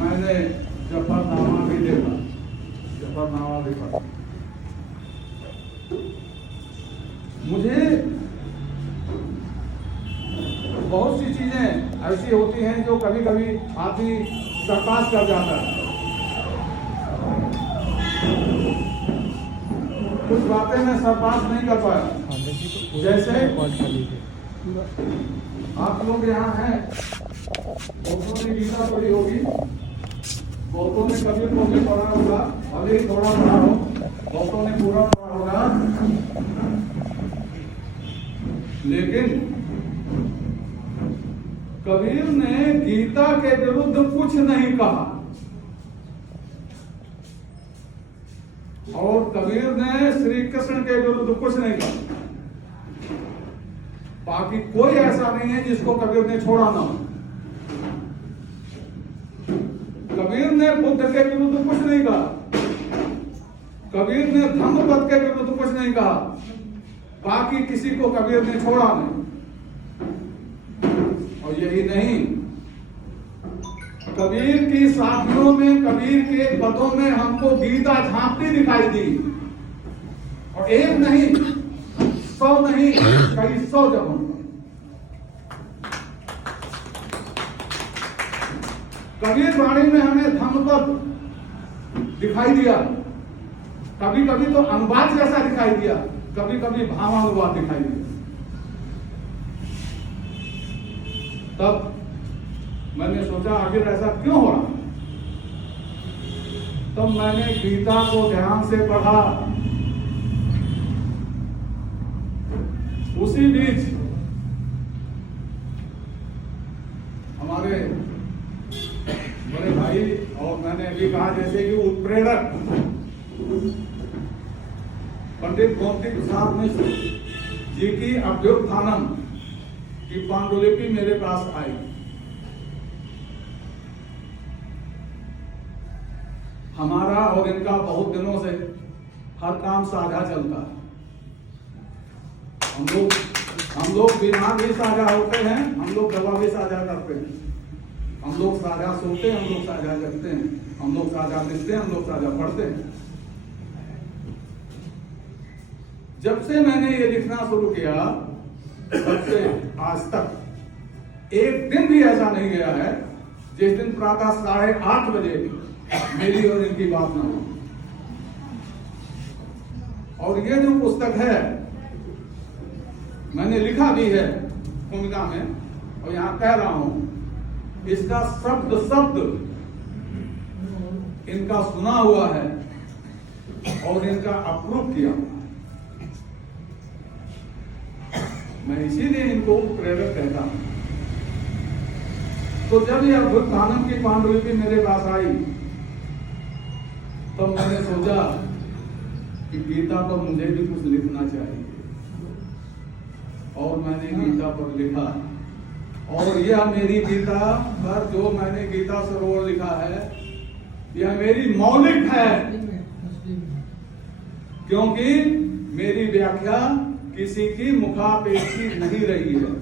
मैंने जफरनामा भी देखा, जफरनामा भी पढ़ा। मुझे बहुत सी चीजें ऐसी होती हैं जो कभी कभी आदमी सरपास कर जाता है। कुछ बातें मैं सरपास नहीं कर पाया। जैसे आप लोग यहाँ हैं, बहुतों ने गीता पढ़ी होगी, बहुतों ने कबीर को भी पढ़ा होगा, भले ही थोड़ा पढ़ा हो, बहुतों ने पूरा पढ़ा होगा। लेकिन कबीर ने गीता के विरुद्ध कुछ नहीं कहा, और कबीर ने श्री कृष्ण के विरुद्ध कुछ नहीं कहा। बाकी कोई ऐसा नहीं है जिसको कबीर ने छोड़ा ना हो। कबीर ने बुद्ध के विरुद्ध कुछ नहीं कहा, कबीर ने धम्मपद के विरुद्ध कुछ नहीं कहा, बाकी किसी को कबीर ने छोड़ा नहीं। और यही नहीं, कबीर की साखियों में, कबीर के पदों में हमको गीता झांकती दिखाई दी। और एक नहीं, 100 नहीं, कई 100 जगहों पर कबीर वाणी में हमें धम्मपद दिखाई दिया। कभी कभी तो अनुवाद जैसा दिखाई दिया, कभी कभी भावानुवाद दिखाई दिया। तब मैंने सोचा आखिर ऐसा क्यों हो रहा। तब मैंने गीता को ध्यान से पढ़ा। उसी बीच हमारे बड़े भाई, और मैंने अभी कहा जैसे कि उत्प्रेरक पंडित गोमती प्रसाद मिश्र जी की अभ्युत्थानम की पांडुलिपि मेरे पास आई। हमारा और इनका बहुत दिनों से हर काम साझा चलता है। हम लोग बीमार भी साझा होते हैं, हम लोग दवा भी साझा करते हैं, हम लोग साझा सोते हैं, हम लोग साझा जगते हैं, हम लोग साझा लिखते हैं, हम लोग साझा पढ़ते हैं। जब से मैंने ये लिखना शुरू किया, तब से आज तक एक दिन भी ऐसा नहीं गया है जिस दिन प्रातः 8:30 बजे मेरी और इनकी बात ना हो। और ये जो पुस्तक है, मैंने लिखा भी है भूमिका में, और यहां कह रहा हूं, इसका शब्द शब्द इनका सुना हुआ है और इनका अप्रूव किया हुआ। मैं इसीलिए इनको प्रेरक कहता हूं। तो जब यह अभ्युत्थानम की पांडुलिपि मेरे पास आई, तो मैंने सोचा कि गीता पर मुझे भी कुछ लिखना चाहिए, और मैंने गीता पर लिखा। और यह मेरी गीता पर जो मैंने गीता सरोवर लिखा है, यह मेरी मौलिक है, क्योंकि मेरी व्याख्या किसी की मुखापेक्षी नहीं रही है।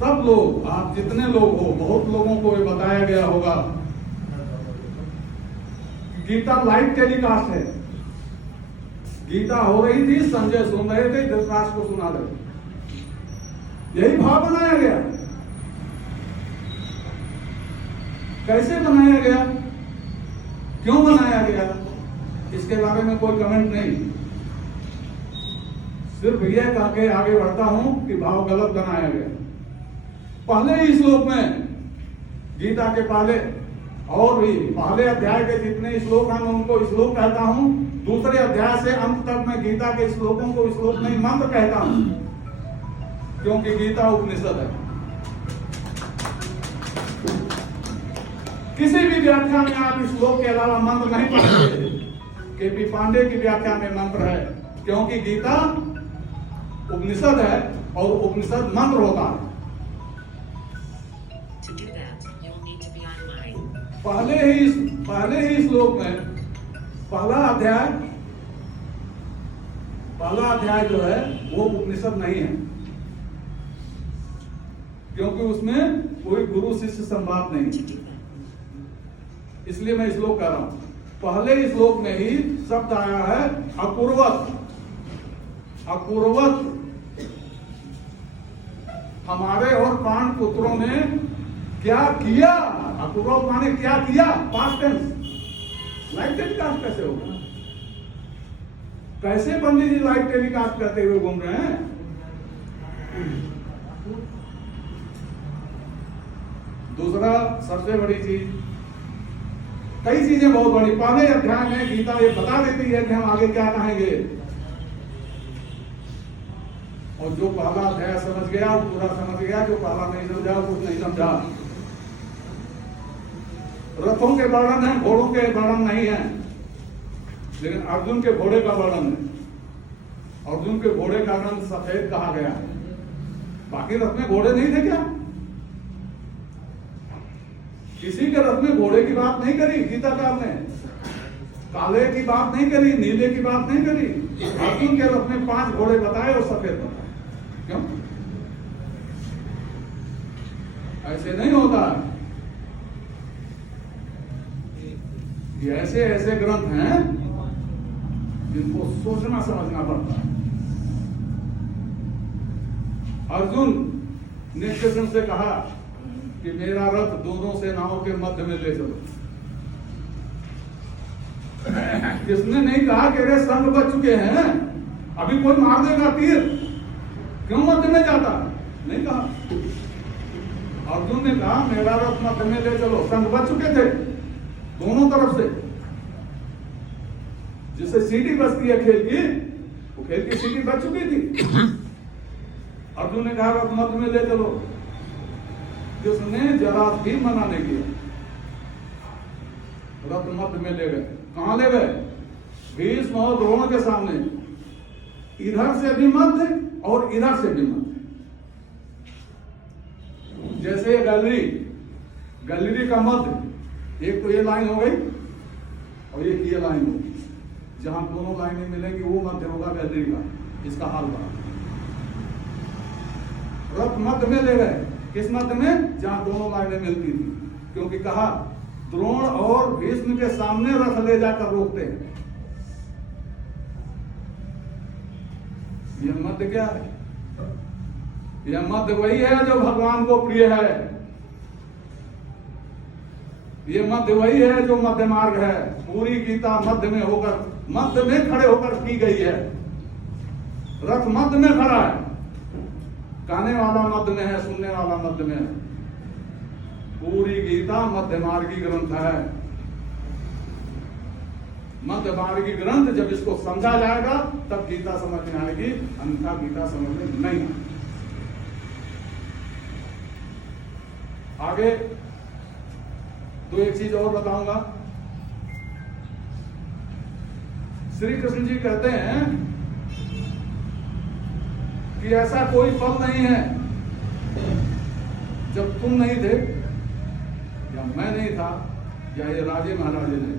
सब लोग, आप जितने लोग हो, बहुत लोगों को ये बताया गया होगा, गीता लाइव टेलीकास्ट है। गीता हो रही थी, संजय सुन रहे थे, धृतराष्ट्र को सुना रहे। यही भाव बनाया गया। कैसे बनाया गया, क्यों बनाया गया, इसके बारे में कोई कमेंट नहीं। सिर्फ यह कह के आगे बढ़ता हूं कि भाव गलत बनाया गया। पहले ही श्लोक में, गीता के पहले और भी पहले अध्याय के जितने श्लोक हैं, मैं उनको श्लोक कहता हूं। दूसरे अध्याय से अंत तक मैं गीता के श्लोकों को श्लोक नहीं मंत्र कहता हूं, क्योंकि गीता उपनिषद है। किसी भी व्याख्या में आप श्लोक के अलावा मंत्र नहीं पढ़ेंगे। केपी पांडे की व्याख्या में मंत्र है, क्योंकि गीता उपनिषद है और उपनिषद मंत्र होता है। पहले ही श्लोक में पहला अध्याय जो है वो उपनिषद नहीं है। क्योंकि उसमें कोई गुरु शिष्य संवाद नहीं। इसलिए मैं श्लोक कह रहा हूं। पहले श्लोक में ही शब्द आया है अकुर्वत। अकुर्वत हमारे और पांच पुत्रों ने क्या किया। अकुर्वत माने क्या किया, पास्ट टेंस। लाइव टेलीकास्ट कैसे होगा? कैसे पंडित जी लाइव टेलीकास्ट करते हुए घूम रहे हैं? दूसरा सबसे बड़ी चीज, कई चीजें बहुत बड़ी, पहले अध्याय में गीता ये बता देती है कि हम आगे क्या कहेंगे, और जो पहला अध्याय समझ गया वो पूरा समझ गया, जो पहला नहीं समझा वो कुछ नहीं समझा। रथों के वर्णन है, घोड़ों के वर्णन नहीं है, लेकिन अर्जुन के घोड़े का वर्णन है। अर्जुन के घोड़े का रंग सफेद कहा गया है, बाकी रथ में घोड़े नहीं थे क्या? किसी के रथ में घोड़े की बात नहीं करी गीताकार ने, काले की बात नहीं करी, नीले की बात नहीं करी। अर्जुन के रथ में 5 घोड़े बताए और सफेद बताए। क्यों? ऐसे नहीं होता। ये ऐसे ऐसे ग्रंथ हैं जिनको सोचना समझना पड़ता है। अर्जुन ने कृष्ण से कहा कि मेरा रथ दोनों सेनाओं के मध्य में ले चलो। किसने नहीं कहा कि रे संग बच चुके हैं, अभी कोई मार देगा तीर, क्यों मध्य में जाता? नहीं कहा। अर्जुन ने कहा मेरा रथ मध्य में ले चलो। संग बच चुके थे दोनों तरफ से। जिससे सीटी बजती है खेल की, वो खेल की सीटी बच चुकी थी। अर्जुन ने कहा रथ मध्य में ले चलो। जिसने जरा भी मना नहीं किया, रथ मध्य में ले गए। कहां ले गए? भीष्म और द्रोण के सामने। इधर से भी मध्य और इधर से भी मध्य। जैसे गैलरी का मध्य, एक तो ये लाइन हो गई और एक ये लाइन होगी। जहां दोनों लाइनें मिलेंगी वो मध्य होगा गैलरी का। इसका हाल बना। रथ मध्य में ले गए। किस मध्य में? जहां दोनों लाइनें मिलती थी। क्योंकि कहा द्रोण और भीष्म के सामने रथ ले जाकर रोकते हैं। यह मध्य क्या है? यह मध्य वही है जो भगवान को प्रिय है। यह मध्य वही है जो मध्य मार्ग है। पूरी गीता मध्य में होकर, मध्य में खड़े होकर की गई है। रथ मध्य में खड़ा है। कहने वाला मध्य में है, सुनने वाला मध्य में है। पूरी गीता मध्य मार्गी ग्रंथ है। मध्य मार्गी ग्रंथ जब इसको समझा जाएगा तब गीता समझ में आएगी, अन्यथा गीता समझ में नहीं आएगी। आगे तो एक चीज और बताऊंगा। श्री कृष्ण जी कहते हैं कि ऐसा कोई फल नहीं है जब तुम नहीं थे, या मैं नहीं था, या ये राजे महाराजे नहीं।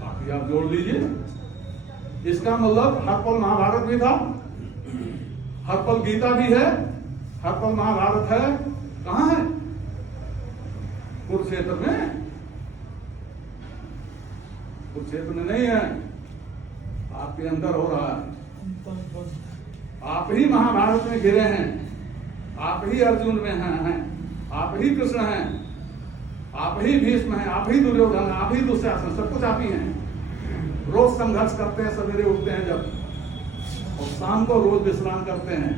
बाकी आप जोड़ लीजिए। इसका मतलब हर पल महाभारत भी था, हर पल गीता भी है, हर पल महाभारत है। कहां है? कुरुक्षेत्र में। कुरुक्षेत्र में नहीं है, आपके अंदर हो रहा है। आप ही महाभारत में घिरे हैं, आप ही अर्जुन में हैं, आप ही कृष्ण हैं, आप ही भीष्म हैं, आप ही दुर्योधन, आप ही दुशासन, सब कुछ आप ही हैं। रोज संघर्ष करते हैं, सवेरे उठते हैं जब, और शाम को रोज विश्राम करते हैं,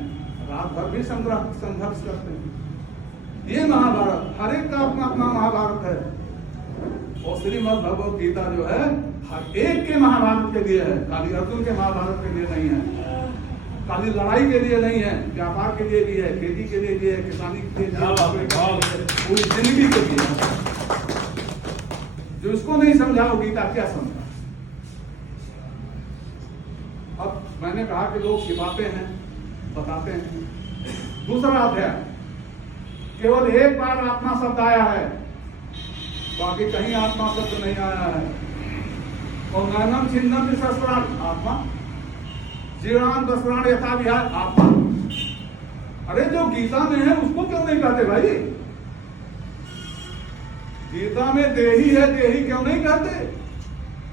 रात भर भी संघर्ष करते हैं। ये महाभारत, हर एक का अपना अपना महाभारत है। और श्रीमद् भगवत गीता जो है हर एक के महाभारत के लिए है, खाली अर्जुन के महाभारत के लिए नहीं है, खाली लड़ाई के लिए नहीं है, व्यापार के लिए भी है, खेती के लिए भी है, किसानी के लिए, पूरी जिंदगी के लिए। जो इसको नहीं समझा वो गीता क्या समझा? अब मैंने कहा कि लोग छिपाते हैं, बताते हैं। दूसरा अध्याय, केवल एक बार आत्मा शब्द आया है, बाकी कहीं आत्मा शब्द नहीं आया है। और नैनम छिन्नम शस्त्राण आत्मा, जीर्णान दस्त्राण यथा विहार आत्मा। अरे जो गीता में है उसको क्यों नहीं कहते भाई? गीता में देही है, देही क्यों नहीं कहते?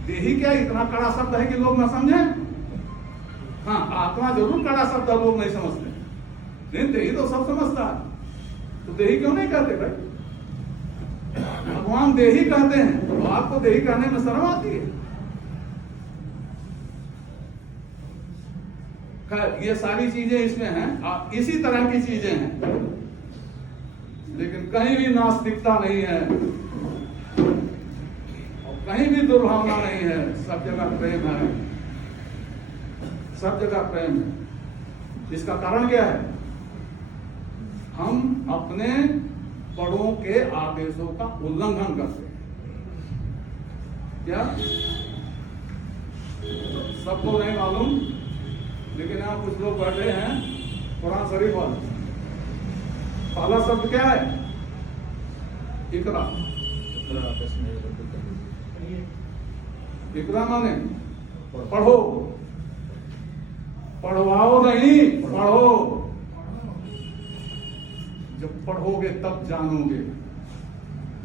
देही क्या इतना कड़ा शब्द है कि लोग ना समझे? हाँ, आत्मा जरूर कड़ा शब्द लोग नहीं समझते, लेकिन देही तो सब समझता है। तो देही क्यों नहीं कहते भाई? भगवान देही कहते हैं, तो आपको देही कहने में शर्म आती है? ये सारी चीजें इसमें हैं, इसी तरह की चीजें हैं, लेकिन कहीं भी नास्तिकता नहीं है और कहीं भी दुर्भावना नहीं है। सब जगह प्रेम है, सब जगह प्रेम है। इसका कारण क्या है? हम अपने बड़ों के आदेशों का उल्लंघन करते हैं। क्या सबको नहीं मालूम, लेकिन यहाँ कुछ लोग बैठे हैं कुरान शरीफ वाले। पहला शब्द क्या है? इकरा। इकरा माने पढ़ो, पढ़वाओ नहीं, पढ़ो। जब पढ़ोगे तब जानोगे,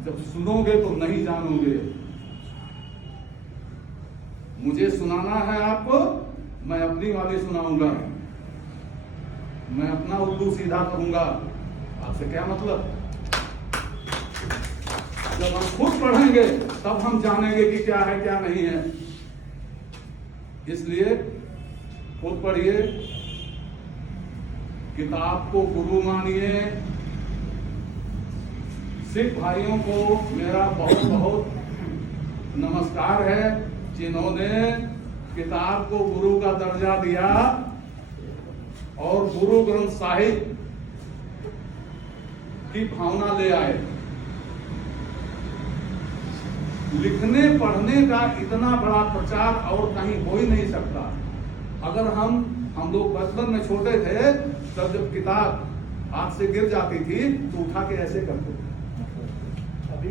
जब सुनोगे तो नहीं जानोगे। मुझे सुनाना है आपको, मैं अपनी वाली सुनाऊंगा, मैं अपना उर्दू सीधा करूंगा। आपसे क्या मतलब? जब हम खुद पढ़ेंगे तब हम जानेंगे कि क्या है क्या नहीं है। इसलिए खुद पढ़िए, किताब को गुरु मानिए। सिख भाइयों को मेरा बहुत बहुत नमस्कार है, जिन्होंने किताब को गुरु का दर्जा दिया और गुरु ग्रंथ साहिब की भावना ले आए। लिखने पढ़ने का इतना बड़ा प्रचार और कहीं हो ही नहीं सकता। अगर हम लोग बचपन में छोटे थे, तब जब किताब हाथ से गिर जाती थी तो उठा के ऐसे करते थे। अभी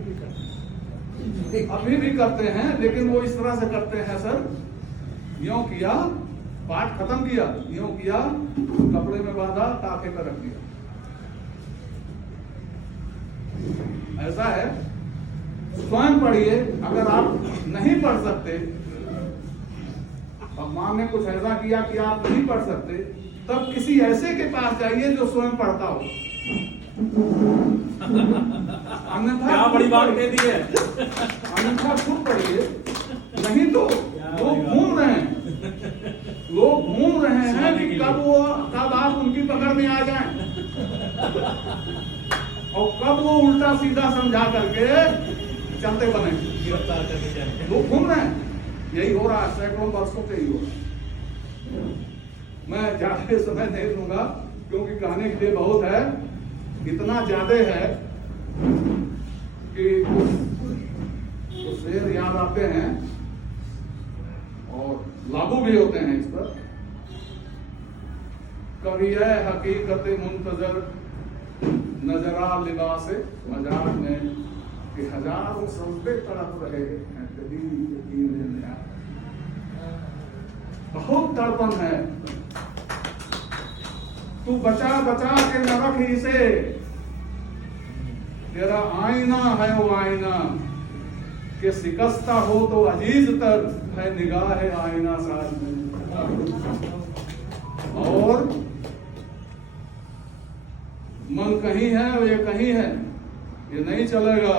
भी करते हैं, लेकिन वो इस तरह से करते हैं सर, यूं किया, पाठ खत्म किया, यूं किया, कपड़े में बांधा, ताके पर रख दिया। ऐसा है। स्वयं पढ़िए। अगर आप नहीं पढ़ सकते, भगवान ने कुछ ऐसा किया कि आप नहीं पढ़ सकते, तब किसी ऐसे के पास जाइए जो स्वयं पढ़ता हो। क्या बड़ी बात कह दी है। अन्यथा खुद पढ़िए, नहीं तो लोग घूम रहे हैं, कि कब आप उनकी पकड़ में आ जाएं और कब वो उल्टा सीधा समझा करके चलते बने, गिरफ्तार करके जाए। लोग घूम रहे हैं। यही हो रहा है, सैकड़ों वर्षों से ही हो रहा है। मैं ज्यादा समय नहीं दूंगा क्योंकि कहने के लिए बहुत है, इतना ज्यादा है कि कुछ शेर याद आते हैं और लागू भी होते हैं इस पर। कभी है हकीकत मुंतजर नजरा लिबास मजार में कि हजारों सजदे तड़प रहे हैं, बहुत तड़पन है। तू बचा बचा के न रख इसे, तेरा आईना है वो आईना कि शिकस्ता हो तो अजीज तर है निगाह है आईना साज में। और मन कहीं है और ये कहीं है, ये नहीं चलेगा।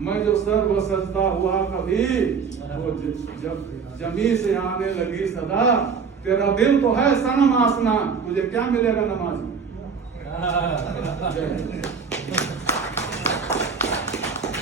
मैं जो सर्व सजदा हुआ कभी, वो जब जमी से आने लगी सदा, तेरा दिल तो है सनम आसना, तुझे क्या मिलेगा नमाज।